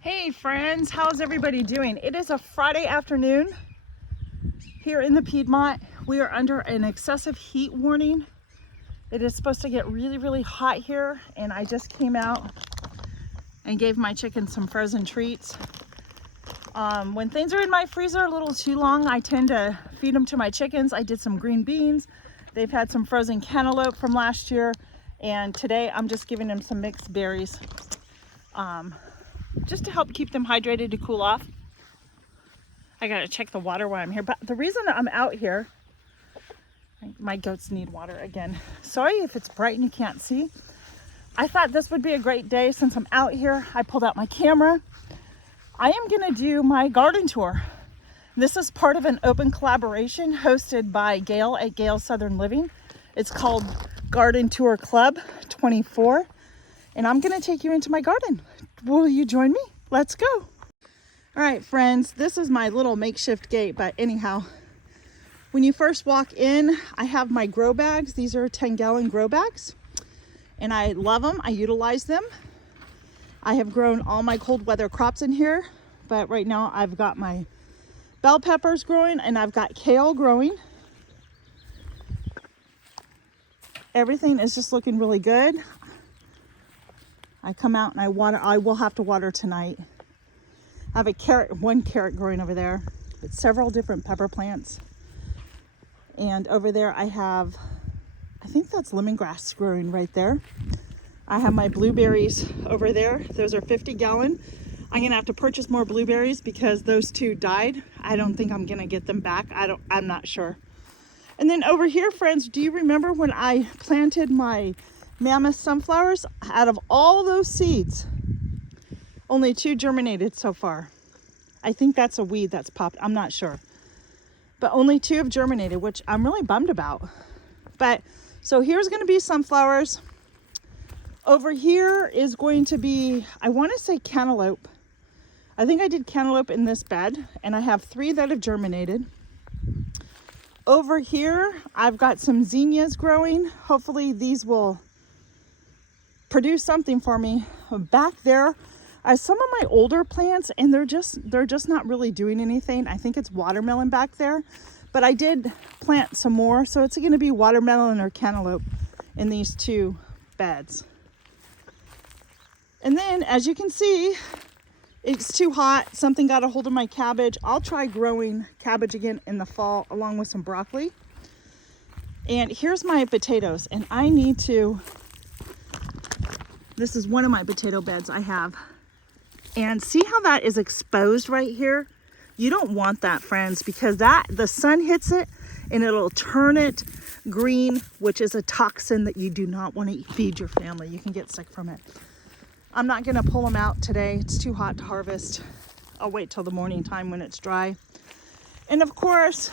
Hey friends, how's everybody doing? It is a Friday afternoon here in the Piedmont. We are under an excessive heat warning. It is supposed to get really hot here, and I just came out and gave my chickens some frozen treats. When things are in my freezer a little too long, I tend to feed them to my chickens. I did some green beans. They've had some frozen cantaloupe from last year, and today I'm just giving them some mixed berries. Just to help keep them hydrated to cool off. I gotta check the water while I'm here, but the reason I'm out here, my goats need water again. Sorry if it's bright and you can't see. I thought this would be a great day since I'm out here. I pulled out my camera. I am gonna do my garden tour. This is part of an open collaboration hosted by Gail at Gail Southern Living. It's called Garden Tour Club 24, and I'm gonna take you into my garden. Will you join me? Let's go. All right, friends, this is my little makeshift gate, but anyhow, when you first walk in, I have my grow bags. These are 10-gallon grow bags, and I love them. I utilize them. I have grown all my cold weather crops in here, but right now I've got my bell peppers growing and I've got kale growing. Everything is just looking really good. I come out and I water. I will have to water tonight. I have one carrot growing over there, but several different pepper plants. And over there I think that's lemongrass growing right there. I have my blueberries over there. Those are 50-gallon. I'm gonna have to purchase more blueberries because those two died. I don't think I'm gonna get them back. I'm not sure. And then over here, friends, do you remember when I planted my mammoth sunflowers? Out of all those seeds, only 2 germinated so far. I think that's a weed that's popped. I'm not sure. But only 2 have germinated, which I'm really bummed about. But so here's going to be sunflowers. Over here is going to be, I want to say cantaloupe. I think I did cantaloupe in this bed, and I have 3 that have germinated. Over here, I've got some zinnias growing. Hopefully these will produce something for me. Back there are some of my older plants, and they're just not really doing anything. I think it's watermelon back there, but I did plant some more, so it's going to be watermelon or cantaloupe in these 2 beds. And then, as you can see, it's too hot. Something got a hold of my cabbage. I'll try growing cabbage again in the fall along with some broccoli. And here's my potatoes, and I need to, this is one of my potato beds I have. And see how that is exposed right here? You don't want that, friends, because the sun hits it and it'll turn it green, which is a toxin that you do not want to feed your family. You can get sick from it. I'm not gonna pull them out today. It's too hot to harvest. I'll wait till the morning time when it's dry. And of course,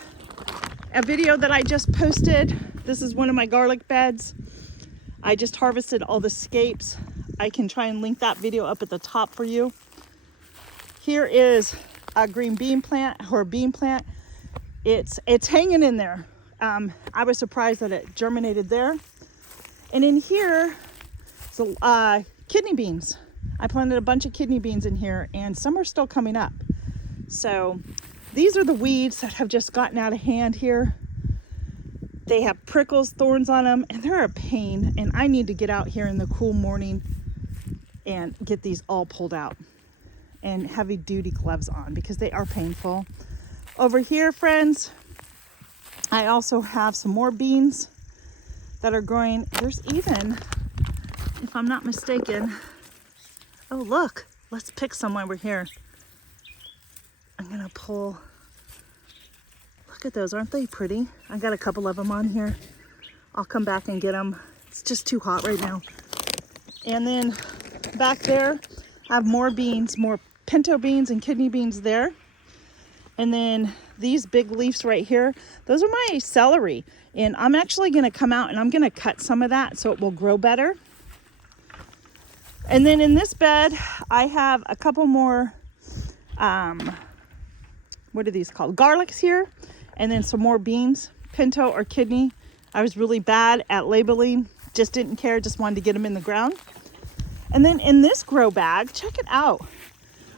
a video that I just posted. This is one of my garlic beds. I just harvested all the scapes. I can try and link that video up at the top for you. Here is a green bean plant or bean plant. It's hanging in there. I was surprised that it germinated there. And in here, so kidney beans. I planted a bunch of kidney beans in here, and some are still coming up. So these are the weeds that have just gotten out of hand here. They have prickles, thorns on them, and they're a pain. And I need to get out here in the cool morning and get these all pulled out and heavy duty gloves on because they are painful. Over here, friends, I also have some more beans that are growing. There's even, if I'm not mistaken, oh look, let's pick some over here. I'm gonna pull, look at those, aren't they pretty? I got a couple of them on here. I'll come back and get them. It's just too hot right now. And then back there, I have more beans, more pinto beans and kidney beans there. And then these big leaves right here, those are my celery. And I'm actually gonna come out and I'm gonna cut some of that so it will grow better. And then in this bed, I have a couple more, what are these called? Garlics here. And then some more beans, pinto or kidney. I was really bad at labeling, just didn't care, just wanted to get them in the ground. And then in this grow bag, check it out.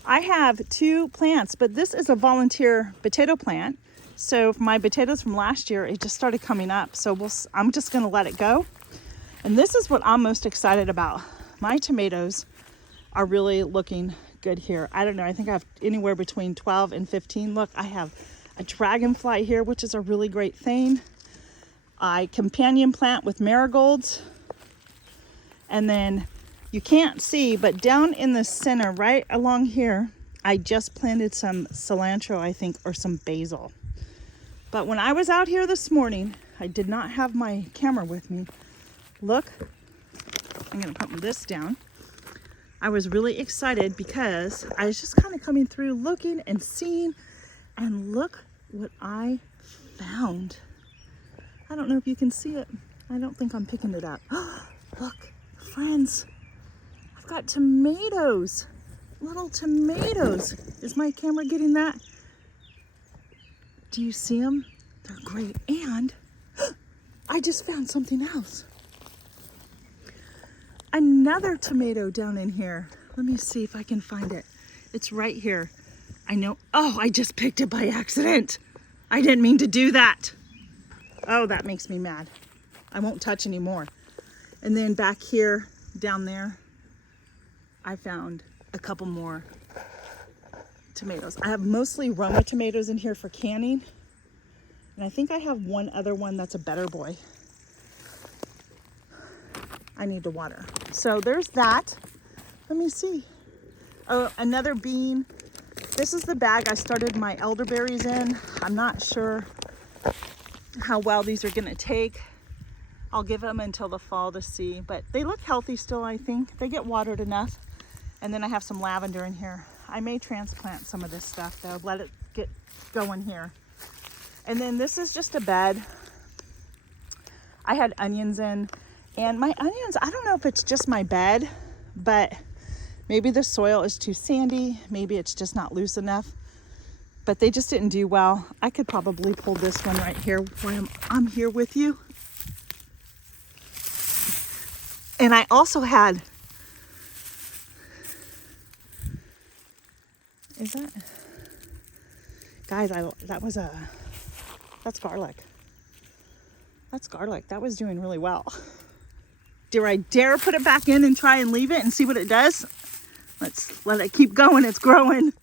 I have 2 plants, but this is a volunteer potato plant. So my potatoes from last year, it just started coming up. So I'm just gonna let it go. And this is what I'm most excited about. My tomatoes are really looking good here. I don't know, I think I have anywhere between 12 and 15. Look, I have a dragonfly here, which is a really great thing. I companion plant with marigolds. And then you can't see, but down in the center, right along here, I just planted some cilantro, I think, or some basil. But when I was out here this morning, I did not have my camera with me. Look, I'm gonna put this down. I was really excited because I was just kind of coming through looking and seeing, and look what I found. I don't know if you can see it. I don't think I'm picking it up. Look, friends, I've got tomatoes, little tomatoes. Is my camera getting that? Do you see them? They're great. And I just found something else. Another tomato down in here. Let me see if I can find it. It's right here. I know. Oh, I just picked it by accident. I didn't mean to do that. Oh, that makes me mad. I won't touch anymore. And then back here, down there, I found a couple more tomatoes. I have mostly Roma tomatoes in here for canning. And I think I have one other one that's a better boy. I need to water. So there's that. Let me see. Oh, another bean. This is the bag I started my elderberries in. I'm not sure how well these are gonna take. I'll give them until the fall to see, but they look healthy still, I think. They get watered enough. And then I have some lavender in here. I may transplant some of this stuff though, let it get going here. And then this is just a bed. I had onions in, and my onions, I don't know if it's just my bed, but maybe the soil is too sandy. Maybe it's just not loose enough, but they just didn't do well. I could probably pull this one right here while I'm here with you. And I also had, is that, guys, that's garlic. That's garlic. That was doing really well. Do I dare put it back in and try and leave it and see what it does? Let's let it keep going. It's growing.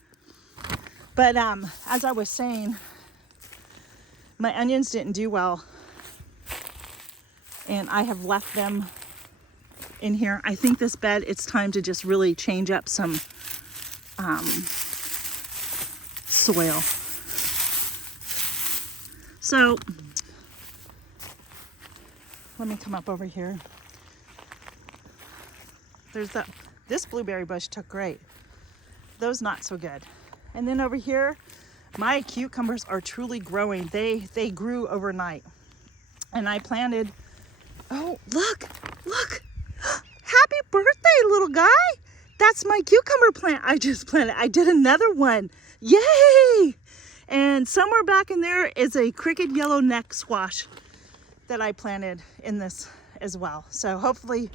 But as I was saying, my onions didn't do well. And I have left them in here. I think this bed, it's time to just really change up some soil. So let me come up over here. There's this blueberry bush took great. Those not so good. And then over here, my cucumbers are truly growing. They grew overnight. And I planted, oh, look. Happy birthday, little guy. That's my cucumber plant I just planted. I did another one. Yay! And somewhere back in there is a crooked yellow neck squash that I planted in this as well. So hopefully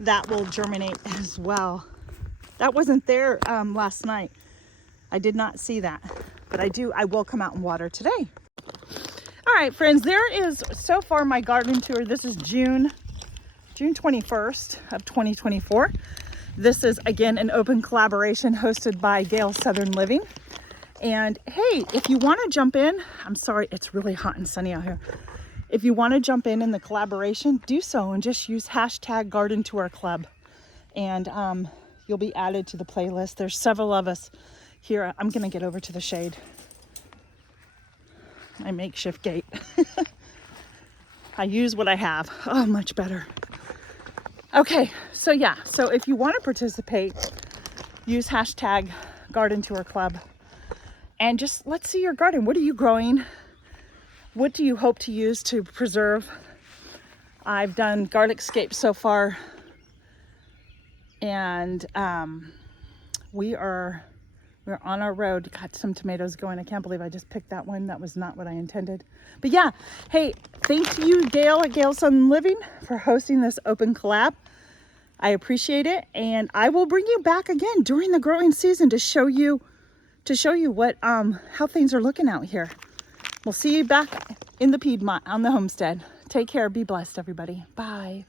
that will germinate as well. That wasn't there last night. I did not see that, but I will come out and water today. All right, friends, there is so far my garden tour. This is June 21st of 2024. This is again an open collaboration hosted by Gail Southern Living. And hey, if you want to jump in, I'm sorry, it's really hot and sunny out here. If you want to jump in the collaboration, do so and just use hashtag Garden Tour Club. And you'll be added to the playlist. There's several of us here. I'm going to get over to the shade. My makeshift gate. I use what I have. Oh, much better. Okay, so yeah. So if you want to participate, use hashtag Garden Tour Club. And just let's see your garden. What are you growing? What do you hope to use to preserve? I've done garlic scapes so far. And we're on our road. Got some tomatoes going. I can't believe I just picked that one. That was not what I intended. But yeah, hey, thank you, Gail at Gail Southern Living, for hosting this open collab. I appreciate it, and I will bring you back again during the growing season to show you what how things are looking out here. We'll see you back in the Piedmont on the homestead. Take care. Be blessed, everybody. Bye.